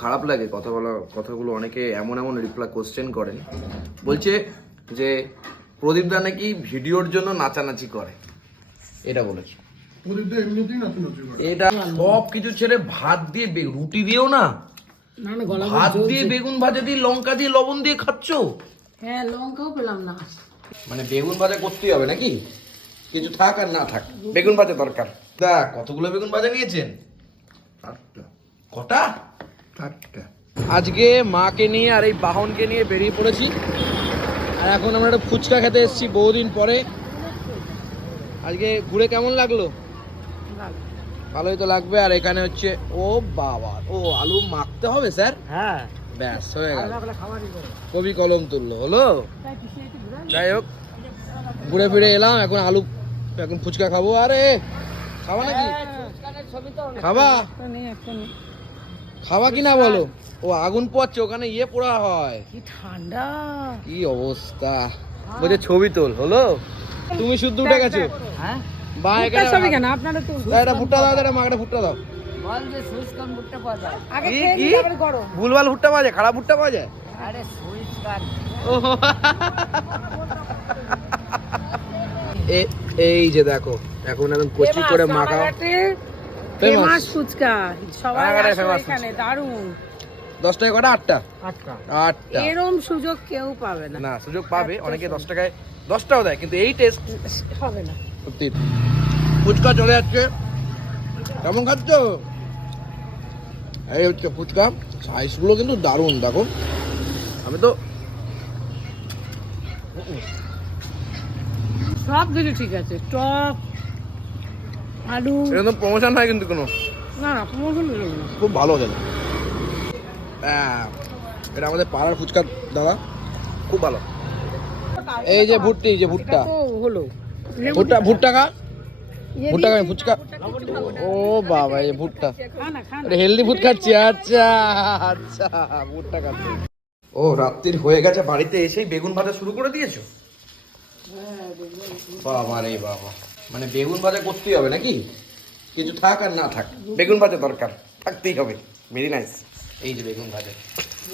খারাপ লাগে কথা বলা কথাগুলো অনেকে এমন এমন রিপ্লাই কোশ্চেন করেন। বলছে যে প্রদীপ দা নাকি ভিডিওর জন্য নাচানাচি করে। এটা বলেছে। প্রদীপদা এটা সব কিছু ছেড়ে ভাত দিয়ে রুটি দিয়েও না। ভাত দিয়ে বেগুন ভাজা দিয়ে লঙ্কা দিয়ে লবণ দিয়ে খাচ্ছো? হ্যাঁ লঙ্কাও পেলাম না। মানে বেগুন ভাজা করতেই হবে নাকি? কিছু থাক আর না থাক। বেগুন ভাজা দরকার। দা কতগুলো বেগুন ভাজা নিয়েছেন? আটটা। কটা? চারটা। আজকে মাকে নিয়ে আর এই বাহনকে নিয়ে বেরিয়ে পড়েছি। আর এখন আমরা একটা ফুচকা খেতে এসেছি বহুদিন পরে। আজকে ঘুরে কেমন লাগল? ভালোই তো লাগবে। আর এখানে হচ্ছে ও বাবা ও আলু মাখতে হবে স্যার? হ্যাঁ। ব্যাস হয়ে গেল। কবি কলম তুললো হলো? যাই হোক ঘুরে ফিরে এলাম। এখন আলু এখন ফুচকা খাব। আরে খাবা নাকি? খাবা? নেই একটা নেই খাবা কি না বলো ও আগুন পোয়াচ্ছে ওখানে ইয়ে পোড়া হয়। কি ঠান্ডা? কি অবস্থা? বলছে ছবি তোল হলো? তুমি শুদ্ধ উঠে গেছো? হ্যাঁ? বা ভুট্টা এখানে সবই কেন? আপনারা তো একটা ভুট্টা দাও একটা মাগড়া ভুট্টা দাও। বল যে সুইচ কান ভুট্টা পাওয়া যায়। আগে কি খেয়ে তারপরে করো ভুলভাল ভুট্টা পাওয়া যায় খারাপ ভুট্টা পাওয়া যায়? আরে সুইচ কান এই যে দেখো এখন একদম কচি করে মাখা ফেমাস ফুচকা। সবাই এখানে দারুণ দশ টাকা কটা? আটটা? আটটা। আটটা। এরম সুযোগ কেউ পাবে না। না সুযোগ পাবে অনেকে দশ টাকায় দশটাও দেয় কিন্তু এই টেস্ট হবে না। সত্যি। ফুচকা চলে যাচ্ছে কেমন খাচ্ছ? এই হচ্ছে ফুচকা। সাইজগুলো কিন্তু দারুণ দেখো। আমি তো সব কিছু ঠিক আছে। টক আলু। এটা তো প্রমোশন হয় কিন্তু কোনো? না না প্রমোশন না খুব ভালো খেলে হ্যাঁ, এটা আমাদের পাড়ার ফুচকা দাদা। খুব ভালো। এই যে ভুট্টি যে ভুট্টা। হলো। ভুট্টা ভুট্টা। ইয়ে ভুট্টা খাবে ফুচকা ও বাবা এই ভুট্টা। হেলদি ফুড খাচ্ছি আচ্ছা আচ্ছা ভুট্টা খাচ্ছি। ও রাত্রির হয়ে গেছে বাড়িতে এসেই বেগুন ভাজা শুরু করে দিয়েছ? বাবা রে বাবা। মানে বেগুন ভাজা করতেই হবে নাকি? কিছু থাক আর না থাক। বেগুন ভাজা দরকার, থাকতেই হবে। ভেরি নাইস এই যে বেগুন ভাজা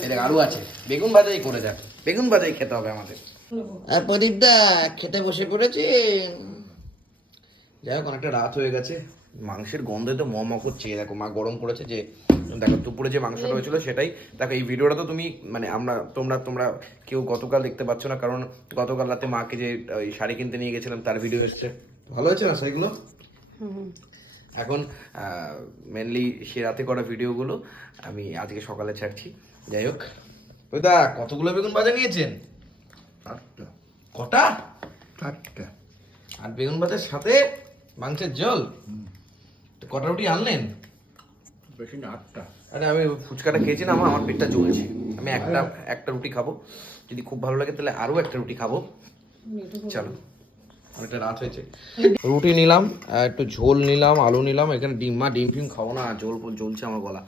এটা আলু আছে। বেগুন ভাজাই করে যাক। বেগুন ভাজাই খেতে হবে আমাদের। আর প্রদীপ দা খেতে বসে পড়েছে? যাই হোক, অনেকটা রাত হয়ে গেছে। মাংসের গন্ধে তো ম ম করছে। দেখো, মা গরম করেছে যে, দেখো, দুপুরে যে মাংসটা হয়েছিল সেটাই। দেখো, এই ভিডিওটা তো তুমি মানে আমরা, তোমরা তোমরা কেউ গতকাল দেখতে পাচ্ছ না, কারণ গতকাল রাতে মাকে যে শাড়ি কিনতে নিয়ে গেছিলাম, তার ভিডিও এসছে। ভালো হয়েছে না সেইগুলো এখন মেনলি সে রাতে করা ভিডিওগুলো আমি আজকে সকালে ছাড়ছি। যাই হোক। ওই দা কতগুলো বেগুন ভাজা নিয়েছেন? আটটা। কটা? চারটা আর বেগুন ভাজার সাথে মাংসের জল তো কটা রুটি আনলেন? বেশি না আটটা। আরে আমি ফুচকাটা খেয়েছিলাম আমার আমার পেটটা জ্বলছে। আমি একটা একটা রুটি খাব। যদি খুব ভালো লাগে তাহলে আরও একটা রুটি খাব। চলো। অনেকটা রাত হয়েছে। রুটি নিলাম একটু ঝোল নিলাম আলু নিলাম এখানে ডিম মা ডিম ফিম খাব না ঝোল ফোল জ্বলছে আমার গলা।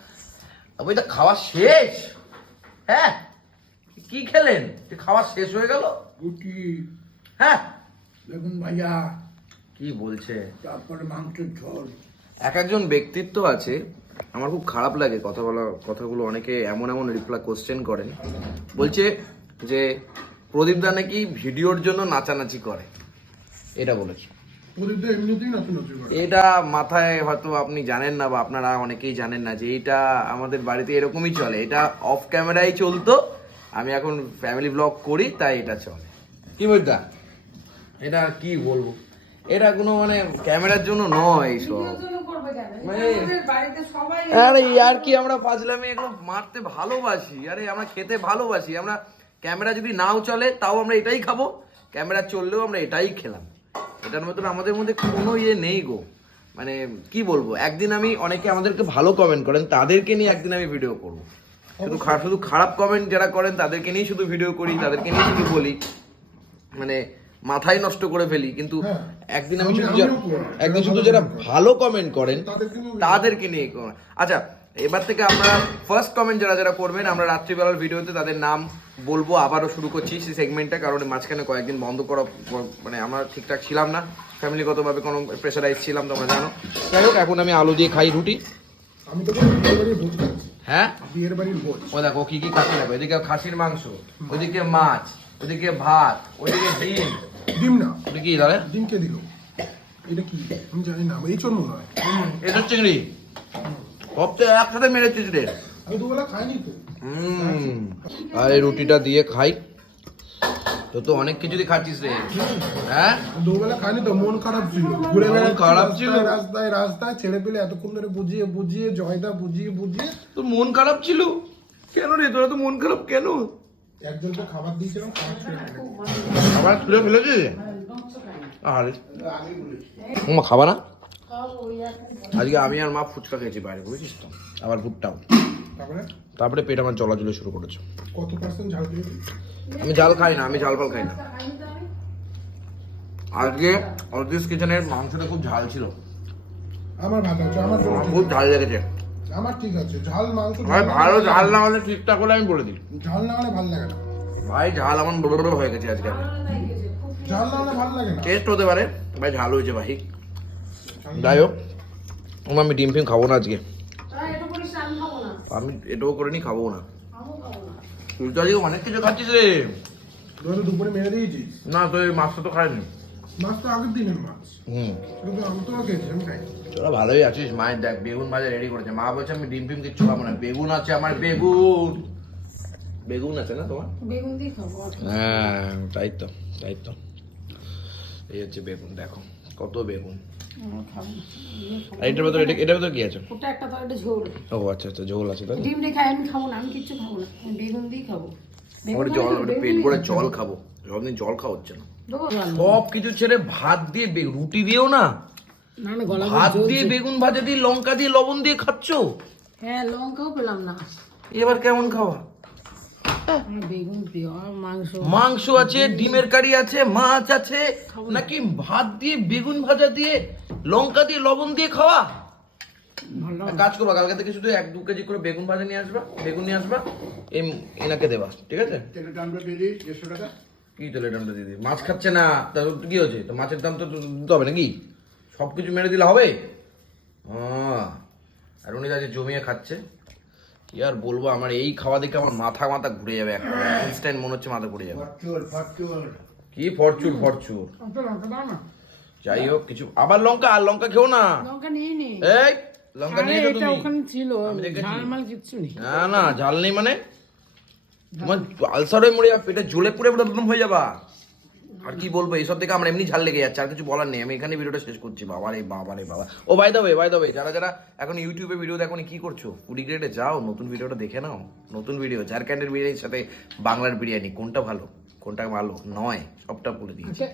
ওই এটা খাওয়া শেষ? হ্যাঁ? কি খেলেন? খাওয়া শেষ হয়ে গেল? রুটি। হ্যাঁ? বেগুন ভাজা। কি বলছে? তারপরে মাংসের ঝোল। এক একজন ব্যক্তিত্ব আছে আমার খুব খারাপ লাগে কথা বলা কথাগুলো অনেকে এমন এমন রিপ্লাই কোশ্চেন করেন। বলছে যে প্রদীপ দা নাকি ভিডিওর জন্য নাচানাচি করে। এটা বলেছে এটা মাথায় হয়তো আপনি জানেন না বা আপনারা অনেকেই জানেন না যে এটা আমাদের বাড়িতে এরকমই চলে। এটা অফ ক্যামেরাই চলতো। আমি এখন ফ্যামিলি ব্লগ করি তাই এটা চলে। কি বলতা এটা কি বলব? এটা কোনো মানে ক্যামেরার জন্য নয় এইসব মানে বাড়িতে সবাই আরে আর কি আমরা ফাজলামি এগুলো মারতে ভালোবাসি? আরে আমরা খেতে ভালোবাসি। আমরা ক্যামেরা যদি নাও চলে তাও আমরা এটাই খাব। ক্যামেরা চললেও আমরা এটাই খেলাম। এটার মতন আমাদের মধ্যে কোনো ইয়ে নেই গো। মানে কি বলব? একদিন আমি অনেকে আমাদেরকে ভালো কমেন্ট করেন তাদেরকে নিয়ে একদিন আমি ভিডিও করব। শুধু খারাপ শুধু খারাপ কমেন্ট যারা করেন তাদেরকে নিয়েই শুধু ভিডিও করি তাদেরকে নিয়ে শুধু বলি। মানে মাথায় নষ্ট করে ফেলি। কিন্তু হ্যাঁ। একদিন আমি শুধু একদিন শুধু যারা ভালো কমেন্ট করেন তাদেরকে নিয়ে নিয়ে। আচ্ছা এবার থেকে আমরা ফার্স্ট কমেন্ট যারা যারা করবেন আমরা রাত্রিবেলার ভিডিওতে তাদের নাম বলব আবারও শুরু করছি সেই সেগমেন্টটা কারণ মাঝখানে কয়েকদিন বন্ধ করা মানে আমরা ঠিকঠাক ছিলাম না। ফ্যামিলিগতভাবে কোনো প্রেশারাইজ ছিলাম তোমরা জানো। যাই হোক এখন আমি আলু দিয়ে খাই রুটি। আমি তো হ্যাঁ? বিয়ের বাড়ির ভোজ। ও দেখো কি কি খাসি দেখো এদিকে খাসির মাংস ওইদিকে মাছ ওইদিকে ভাত ওইদিকে ডিম। ডিম না। ওটা কি দাদা ডিম কে দিল? এটা কি? আমি জানি না এই চোর হয় হুম এটা চিংড়ি। সবচেয়ে একসাথে মেরেছিস রে। হুম। আর এই রুটিটা দিয়ে খাই। তো তো অনেক কিছুই খাচ্ছিস রে। হ্যাঁ? দুবেলা খাইনি তো মন খারাপ ছিল। ঘুরে বেড়াচ্ছি খারাপ ছিল? রাস্তায়, রাস্তায় ছেড়ে পেলে এতক্ষণ ধরে বুঝিয়ে বুঝিয়ে জয়দা বুঝিয়ে বুঝিয়ে। তোর মন খারাপ ছিল? কেন রে? তোরা তো মন খারাপ কেন? একজনকে খাবার দিয়েছিলাম খাবার ছেড়ে তুলে ফেলেছিস? আরে। খাবা না? আজকে আমি আর মা ফুচকা খেয়েছি বাইরে বুঝেছিস তো? আবার ভুট্টাও। তারপরে? তারপরে পেট আমার চলাচলে শুরু করেছে। কত পার্সেন্ট ঝাল আমি ঝাল খাই না আমি ঝাল ফাল খাই না। আজকে অদিস কিচেনের মাংসটা খুব ঝাল ছিল। আমার ভালো আছে আমার খুব ঝাল লেগেছে। আমার ঠিক আছে ঝাল মাংস ভাই ভালো ঝাল না হলে ঠিকঠাক হলে আমি বলে দিই। ঝাল না হলে ভালো লাগে না। ভাই ঝাল আমার বড় বড় হয়ে গেছে আজকে। ঝাল না হলে ভালো লাগে না। টেস্ট হতে পারে ভাই ঝাল হয়েছে ভাই। যাই হোক ওমা, আমি ডিম ফিম খাব না আজকে। আমি এটাও করে নি খাব না। তুই তো আজকে অনেক কিছু খাচ্ছিস রে। দুপুরে মেরে দিয়েছিস। না তো এই মাছটা তো খাইনি। মাছ আগের দিনের মাছ। হুম। কিন্তু আমি তো খেয়েছি আমি খাই তোরা ভালোই আছিস মায়ের দেখ বেগুন ভাজা রেডি করেছে। মা বলছে আমি ডিম ফিম কিচ্ছু খাব না। বেগুন আছে আমার বেগুন। বেগুন আছে না তোমার? বেগুন দিয়ে খাব হ্যাঁ তাই তো তাই তো। এই হচ্ছে বেগুন দেখো কত বেগুন। এটার ভেতরে এটা- এটার ভেতরে কি আছে? ওটা একটা তো একটা ঝোল। ও আচ্ছা আচ্ছা ঝোল আছে তাই ডিম আমি খাব না আমি কিচ্ছু খাব না। বেগুন দিয়ে খাব। আমার জল দিয়ে- ওটা পেট ভরে জল খাব। সবদিন জল খাওয়া হচ্ছে না। সব কিছু ছেড়ে ভাত দিয়ে রুটি দিয়েও না? ভাত দিয়ে বেগুন ভাজা দিয়ে লঙ্কা দিয়ে লবণ দিয়ে খাচ্ছো? হ্যাঁ লঙ্কাও পেলাম না। এবার কেমন খাওয়া আমার বেগুন প্রিয় আমার মাংস আছে ডিমের কারি আছে মাছ আছে নাকি ভাত দিয়ে বেগুন ভাজা দিয়ে লঙ্কা দিয়ে লবণ দিয়ে খাওয়া? কাজ করবা কালকে থেকে শুধু এক দু কেজি করে বেগুন ভাজা নিয়ে আসবা বেগুন নিয়ে আসবা এই এনাকে দেবা ঠিক আছে? কি তেলের দামটা দিদি মাছ খাচ্ছে না তা কি হচ্ছে তো মাছের দাম তো দিতে হবে নাকি? সব কিছু মেরে দিলে হবে? আর উনি আজকে জমিয়ে খাচ্ছে। কি আর বলব আমার এই খাওয়া দেখে আমার মাথা মাথা ঘুরে যাবে একটা ইনস্ট্যান্ট মনে হচ্ছে মাথা ঘুরে যাবে। কি ফরচুর ফরচুর। যাই হোক কিছু আবার লঙ্কা? আর লঙ্কা খেও না। লঙ্কা নিয়ে নি। এই লঙ্কা নিয়ে এটা তুমি। ওখানে ছিল। আমি দেখেছি। ঝাল মাল কিচ্ছু নেই। না না ঝাল নেই মানে? তোমার আলসার হয়ে মরে যাবে পেটে জ্বলে পুড়ে পুরো একদম হয়ে যাবা। আর কি বলব এইসব থেকে আমার এমনি ঝাল লেগে যাচ্ছে, আর কিছু বলার নেই। আমি এখানে ভিডিওটা শেষ করছি বাবা রে বাবা। রে বাবা ও বাই দাবে বাই দাবে যারা যারা এখন ইউটিউবে ভিডিও দেখো কি করছ? কুড়ি গ্রেডে যাও, নতুন ভিডিওটা দেখে নাও। নতুন ভিডিও ঝাড়খণ্ডের বিরিয়ানির সাথে বাংলার বিরিয়ানি, কোনটা ভালো? কোনটা ভালো? নয়, সবটা বলে দিয়েছি। আচ্ছা